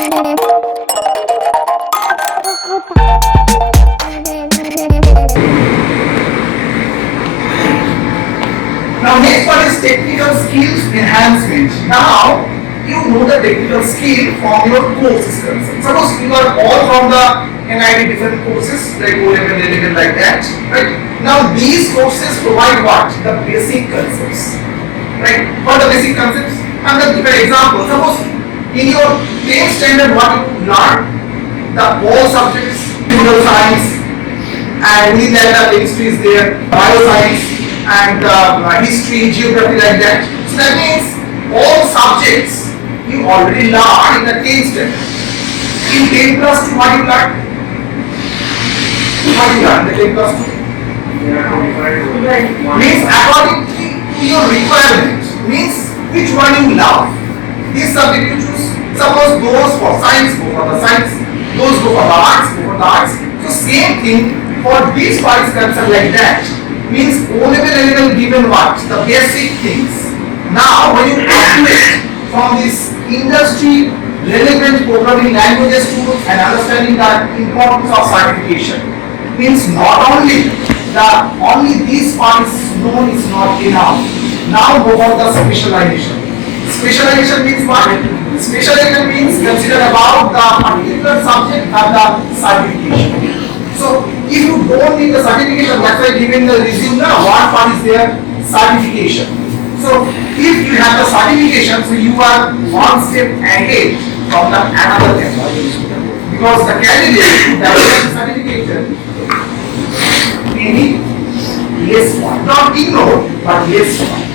Now next one is technical skills enhancement. Now you know the technical skill from your courses. Suppose you are all from the NIT different courses like O-level, A-level like that, right? Now these courses provide what? The basic concepts, right? What are the basic concepts? And the different examples. Suppose in your 10th standard what you learn, the all subjects, physical science, and within that the chemistry is there, bioscience, and history, geography like that. So that means all subjects you already learned in the 10th standard. In 10 plus 2 what you learn? What you learn? The 10 plus 2? Means according to your requirement. Means which one you love. This subject you choose. Suppose those for science go for the science. Those go for the arts go for the arts. So same thing for these parts concerned like that. Means O-level, A-level given what? The basic things. Now when you calculate from this industry relevant programming languages tools and understanding the importance of certification, means not only this part is known is not enough. Now go for the specialization. Specialization means what? Specialization means consider about the particular subject and the certification. So if you don't need the certification, that's why given the resume now, what part is there? Certification. So if you have the certification, so you are one step ahead from the another employee. Because the candidate that has certification any less point. Not ignore, but less point.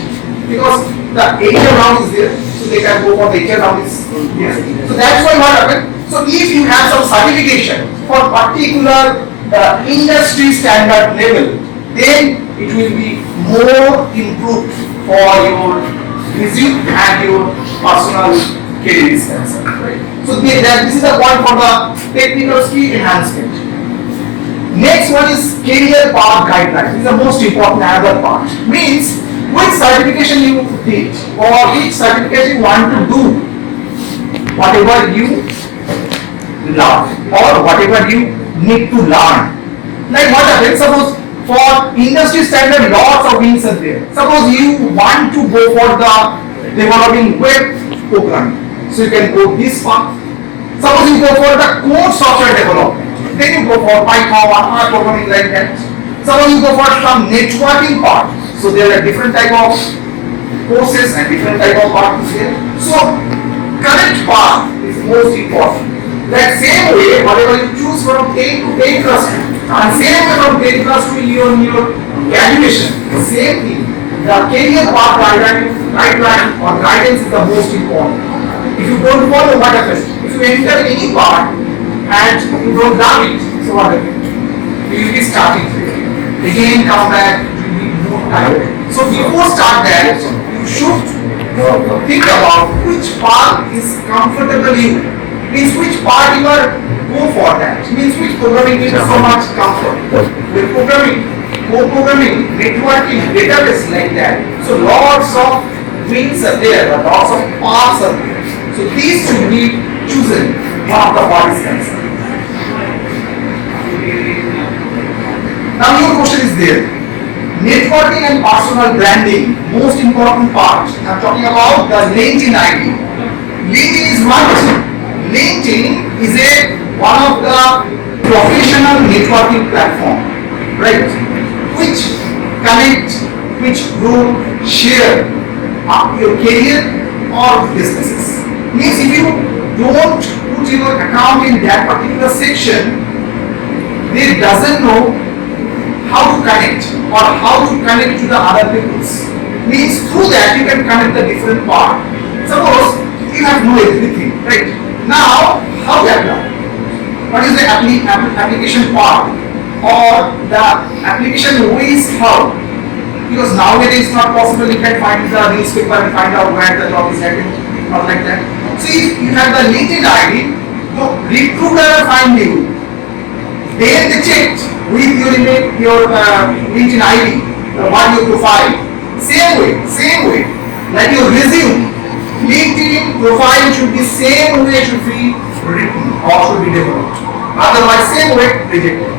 Because the HR round is there, so they can go for the HR round is yes. So that's why what happened. So if you have some certification for particular industry standard level, then it will be more improved for your resume and your personal career is concerned. Right? So this is the point for the technical skill enhancement. Next one is career path guidelines. This is the most important another part. Means which certification you did or which certification you want to do, whatever you love or whatever you need to learn. Like what happens, suppose for industry standard lots of wings are there. Suppose you want to go for the developing web programming, so you can go this path. Suppose you go for the core software development, then you go for Python or R programming like that. Suppose you go for some networking part, so there are different type of courses and different type of parts here. So correct path is most important. That same way, whatever you choose from 10 to 10 plus 2, and same way from 10 plus 2 in your graduation, same thing. The career path guideline or guidance is the most important. If you don't follow, what happens? If you enter any part and you don't love it, so what happens? You will be starting again, come back, you will be more tired. So before start that, you should think about which path is comfortable you. Means which part you are go for that. Means which programming gives so much comfort. With programming, co-programming, networking, database like that. So lots of wings are there, lots of paths are there. So these should be chosen one of the parts concerned. Now your question is there. Networking and personal branding, most important part. I am talking about the LinkedIn ID. LinkedIn is what? LinkedIn is one of the professional networking platform, right? Which connect, which grow, share your career or businesses. Means if you don't put your account in that particular section, they doesn't know how to connect or how to connect to the other peoples. Means through that you can connect the different part. Suppose you have know everything, right? Now, how to apply? What is the application part or the application ways how? Because nowadays it's not possible you can find the newspaper and find out where the job is heading, not like that. So if you have the LinkedIn ID, the recruiter find you. Then they checked with your LinkedIn ID, your profile. Same way, like your resume. LinkedIn profile should be same way should be written or should be developed. Otherwise, same way, rejected.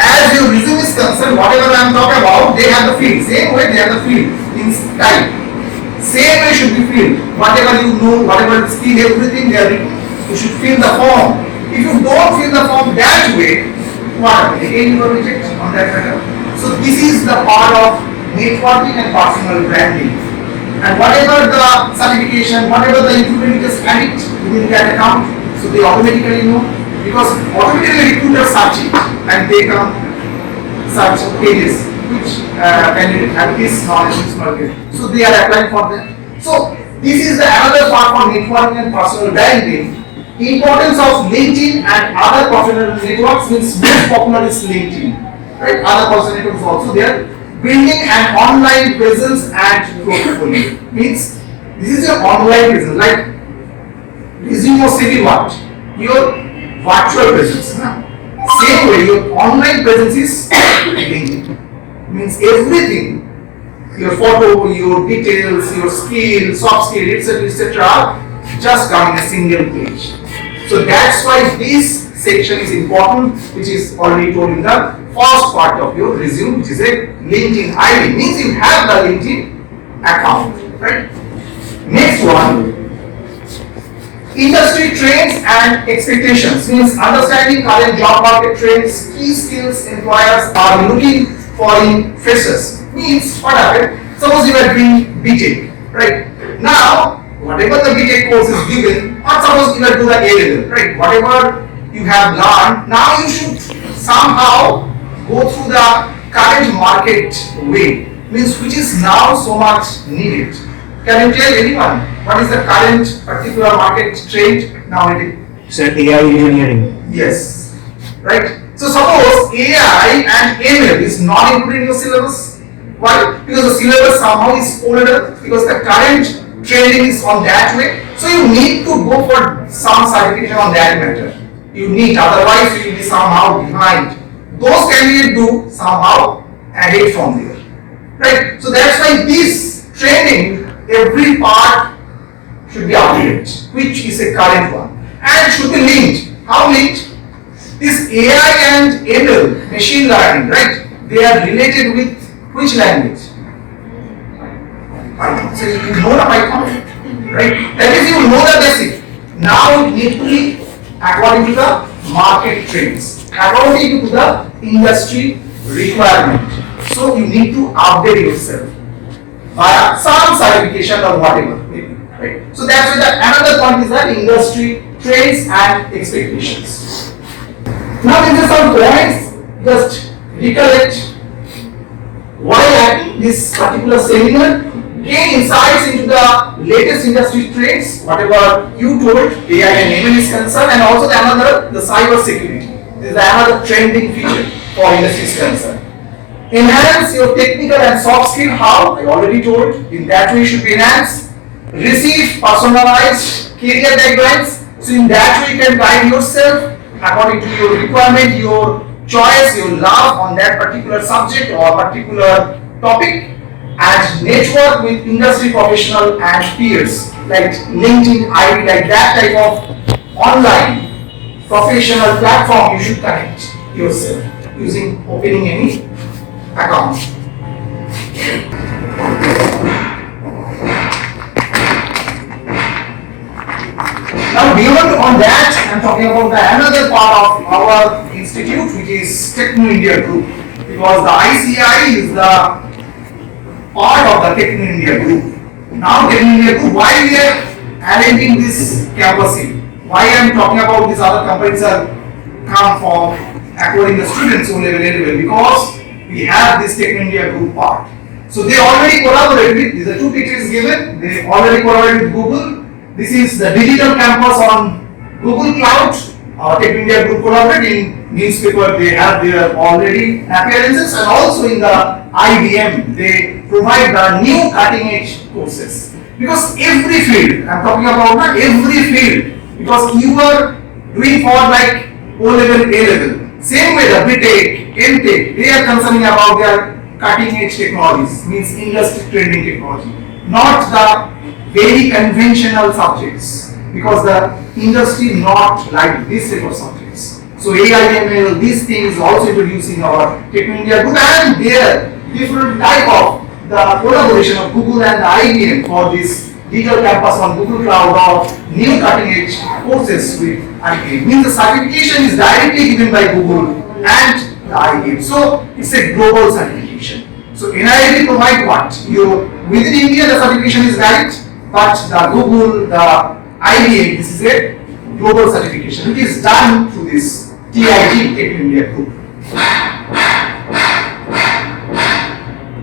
As your resume is concerned, whatever I am talking about, they have the field. Same way, they have the field in type. Same way should be filled. Whatever you know, whatever skill, everything they are written. You should fill the form. If you don't fill the form that way, what happens? Again you are rejected on that matter. So this is the part of networking and personal branding. And whatever the certification, whatever the recruiter you just add it within that account, so they automatically know, because automatically recruiters search it and they come search pages which candidate have this knowledge, this market. So they are applying for them. So this is the another part for networking and personal branding. Importance of LinkedIn and other professional networks means most popular is LinkedIn, right? Other professional networks also there. Building an online presence and portfolio means this is your online presence, like resume or CV what? Your virtual presence. Same way, your online presence is LinkedIn. Means everything, your photo, your details, your skill, soft skill, etc., just come in a single page. So that's why this section is important, which is already told in the first part of your resume, which is a LinkedIn ID. Means you have the LinkedIn account, right? Next one, industry trends and expectations means understanding current job market trends, key skills employers are looking for in freshers. Means what happened? Suppose you are doing BTech, right? Now, whatever the BTech course is given, or suppose you are doing the A level, right? Whatever you have learned, now you should somehow go through the current market way. Means which is now so much needed. Can you tell anyone what is the current particular market trend nowadays? Sir, AI engineering. Yes, right. So suppose AI and ML is not included in your syllabus. Why? Because the syllabus somehow is older. Because the current trending is on that way. So you need to go for some certification on that matter. You need, otherwise you will be somehow behind. Those candidates do somehow ahead from there, right? So that's why this training, every part should be updated, which is a current one, and should be linked. How linked? This AI and ML, machine learning, right? They are related with which language? Python. So you know the Python, right? That is, you know the basic. Now you need to be according to the market trends, according to the industry requirement. So you need to update yourself via some certification or whatever, maybe, right? So that's why another point is that industry trends and expectations. Now in this some points, just recollect why having this particular seminar, gain insights into the latest industry trends, whatever you told, AI and ML is concerned, and also the cyber security. This is another trending feature for industry is concerned. Enhance your technical and soft skill. How? I already told. In that way, should be enhanced. Receive personalized career guidelines. So in that way, you can guide yourself according to your requirement, your choice, your love on that particular subject or particular topic. And network with industry professional and peers, like LinkedIn, ID, like that type of online professional platform. You should connect yourself using opening any account. Now beyond on that, I am talking about another part of our institute, which is Techno India Group, because the ICI is the part of the Techno India Group. Now Techno India Group, why we are arranging this campus here? Why I am talking about these other companies are come from acquiring the students who level A level, because we have this Techno India Group part. So they already collaborated with, these are two pictures given, they already collaborated with Google. This is the digital campus on Google Cloud. Our Techno India Group collaborated in newspaper, they have their already appearances, and also in the IBM, they provide the new cutting edge courses. Because every field, I am talking about not every field, because you are doing for like O level, A level. Same way the BTech, MTech, they are concerning about their cutting edge technologies, means industry trending technology, not the very conventional subjects. because the industry not like this type of subjects. So AIML, these things also introduced in our Techno India Group, and there different type of the collaboration of Google and the IBM for this digital campus on Google Cloud or new cutting edge courses with IBM. Means the certification is directly given by Google and the IBM. So it's a global certification. So NIIT provide what? Within India the certification is valid, but the Google, the IBM, this is a global certification which is done through this TIG, Techno India Group.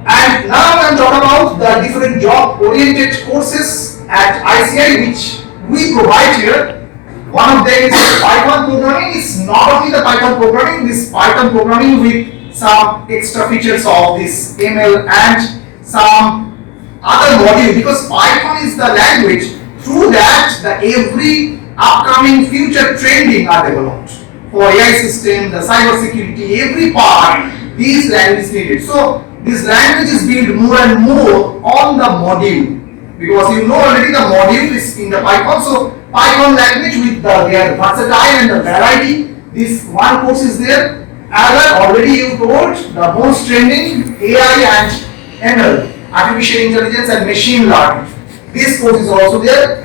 And now I am talking about the different job oriented courses at ICI which we provide here. One of them is Python programming. It's not only the Python programming, this Python programming with some extra features of this ML and some other module, because Python is the language through that the every upcoming future trending are developed. For AI system, the cyber security, every part, these languages needed. So this language is built more and more on the module, because you know already the module is in the Python. So Python language with their versatile and the variety, this one course is there. As already you told, the most trending AI and ML, artificial intelligence and machine learning. This course is also there.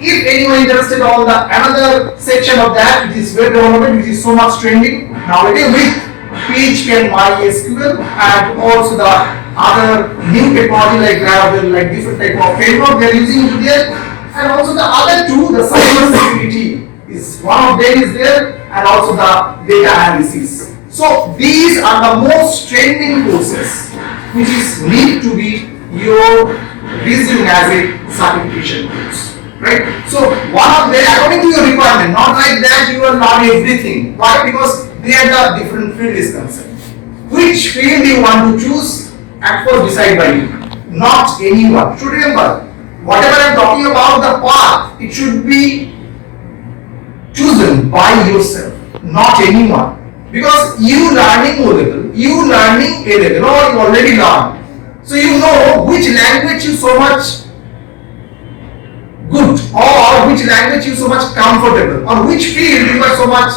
If anyone interested on the another section of that, which is web development, which is so much trending nowadays with PHP and MySQL, and also the other new technology like Laravel, like different type of framework they are using into there, and also the other two, the cyber security is one of them is there, and also the data analysis. So these are the most trending courses which is need to be your resume as a certification course. Right? So one of them according to your requirement, not like that you will learn everything. Why? Because they are the different field is concerned. Which field you want to choose, at first decide by you, not anyone. Should remember, whatever I am talking about the path, it should be chosen by yourself, not anyone. Because you learning O level, you learning A level, or you already learned. So you know which language you so much good, or which language you so much comfortable, or which field you are so much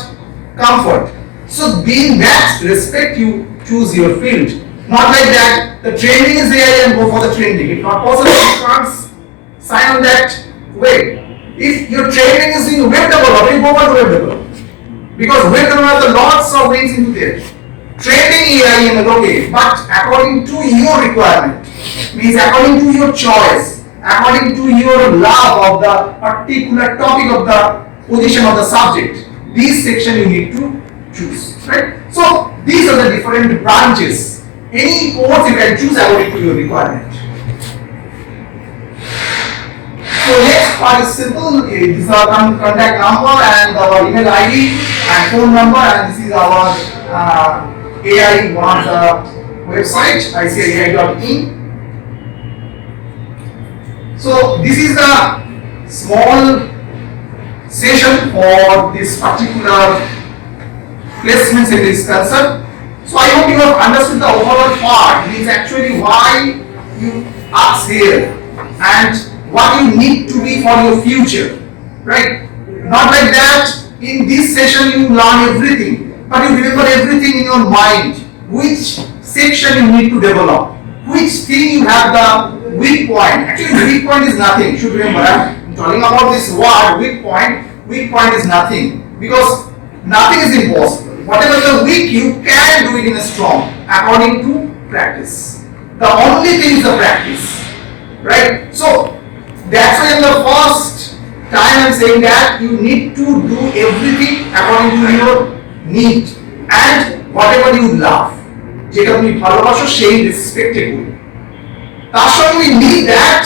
comfort. So being that respect, you choose your field. Not like that, the training is there and go for the training. It's not possible, you can't sign on that way. If your training is in web developer, you go for web developer. Because web developer has lots of things into there. Training AI is okay, but according to your requirement, means according to your choice, according to your love of the particular topic of the position of the subject, this section you need to choose, right? So these are the different branches. Any course you can choose according to your requirement. So next part is simple. This is our contact number and our email ID and phone number, and this is our AI one of the website ici.ai.in. So this is the small session for this particular placement set is concerned. So I hope you have understood the overall part. It is actually why you are here and what you need to be for your future, right? Not like that. In this session you learn everything, but you remember everything in your mind. Which section you need to develop? Which thing you have the weak point? Actually, weak point is nothing. You should remember. I'm talking about this word weak point. Weak point is nothing, because nothing is impossible. Whatever the weak, you can do it in a strong according to practice. The only thing is the practice, right? So that's why in the first time I'm saying that you need to do everything according to your need and whatever you love. যেটা তুমি ভালোবাসো সেই রেসপেক্টে করো। তার সঙ্গে we need that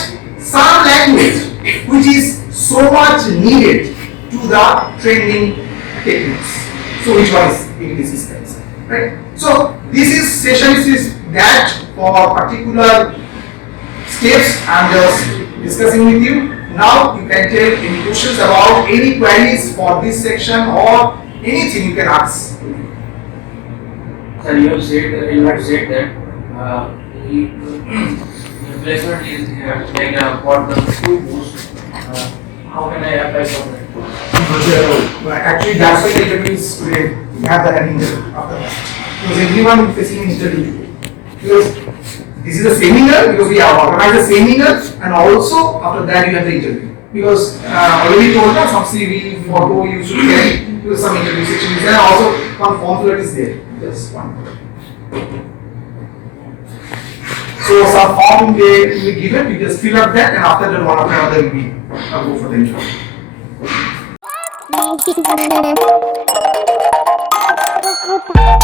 some language which is so much needed to the training techniques. So which one is English is concerned, right? So this is session is that for particular steps I'm just discussing with you. Now you can take any questions about any queries for this section or anything you can ask. Sir, you have said that replacement is like for the two posts. how can I apply for that? Actually, that's why the interview is today. We have that interview after that. Because everyone is facing an interview. Because this is a seminar, because we have organized a seminar, and also after that you have the interview. Because already told that some CV, photo you should carry, because some interview section is there, and also one form fill is there. Just one. So some form they will be given, you just fill up that, and after that one after another will be go for the interview. Thank you.